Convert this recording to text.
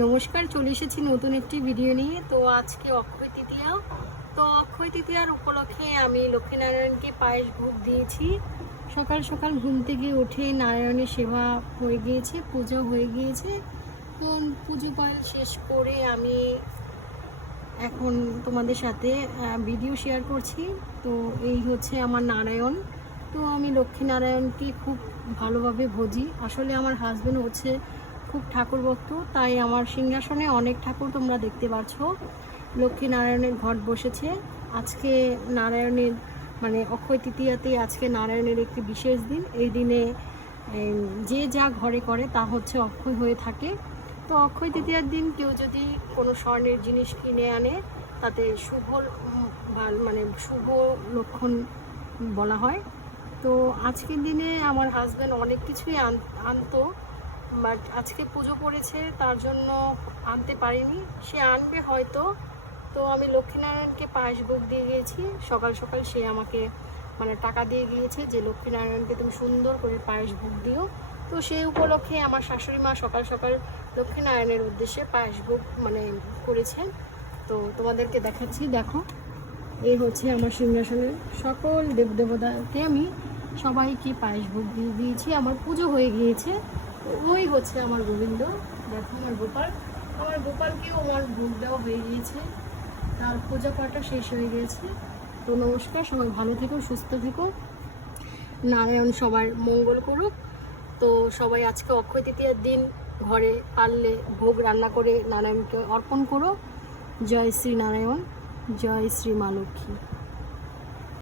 নমস্কার, চলে এসেছি নতুন একটি ভিডিও নিয়ে। তো আজকে অক্ষয় তৃতীয়া। তো অক্ষয় তৃতীয়ার উপলক্ষে আমি লক্ষ্মীনারায়ণকে পায়েস ভোগ দিয়েছি। সকাল সকাল ঘুম থেকে উঠে নারায়ণের সেবা হয়ে গিয়েছে, পুজো হয়ে গিয়েছে। পুজো পাল শেষ করে আমি এখন তোমাদের সাথে ভিডিও শেয়ার করছি। তো এই হচ্ছে আমার নারায়ণ। তো আমি লক্ষ্মীনারায়ণকে খুব ভালোভাবে ভজি। আসলে আমার হাজব্যান্ড হচ্ছে খুব ঠাকুর ভক্ত, তাই আমার সিংহাসনে অনেক ঠাকুর তোমরা দেখতে পাচ্ছ। লক্ষ্মীনারায়ণের ঘট বসেছে আজকে। নারায়ণের মানে অক্ষয় তৃতীয়াতে আজকে নারায়ণের একটি বিশেষ দিন। এই দিনে যে যা ঘরে করে তা হচ্ছে অক্ষয় হয়ে থাকে। তো অক্ষয় তৃতীয়ার দিন কেউ যদি কোনো স্বর্ণের জিনিস কিনে আনে তাতে মানে শুভ লক্ষণ বলা হয়। তো আজকের দিনে আমার হাজব্যান্ড অনেক কিছুই আনতো, বাট আজকে পুজো পড়েছে তার জন্য আনতে পারিনি। সে আনবে হয়তো। তো আমি লক্ষ্মীনারায়ণকে পায়েস ভোগ দিয়ে গিয়েছি। সকাল সকাল সে আমাকে মানে টাকা দিয়ে গিয়েছে যে লক্ষ্মীনারায়ণকে তুমি সুন্দর করে পায়েস ভোগ দিও। তো সেই উপলক্ষে আমার শাশুড়ি মা সকাল সকাল লক্ষ্মীনারায়ণের উদ্দেশ্যে পায়েস ভোগ মানে করেছে। তো তোমাদেরকে দেখাচ্ছি, দেখো। এই হচ্ছে আমার সিংহাসনের সকল দেবদেবতাকে আমি সবাইকে পায়েস ভোগ দিয়ে দিয়েছি। আমার পুজো হয়ে গিয়েছে। ওই হচ্ছে আমার গোবিন্দ, দেখো আমার গোপাল। আমার গোপালকেও আমার ভোগ দেওয়া হয়ে গিয়েছে, তার পূজা পাঠটা শেষ হয়ে গিয়েছে। তো নমস্কার, সবাই ভালো থেকো, সুস্থ থেকো, নারায়ণ সবার মঙ্গল করুক। তো সবাই আজকে অক্ষয় তৃতীয়ার দিন ঘরে পারলে ভোগ রান্না করে নারায়ণকে অর্পণ করো। জয় শ্রী নারায়ণ, জয় শ্রী মা লক্ষ্মী।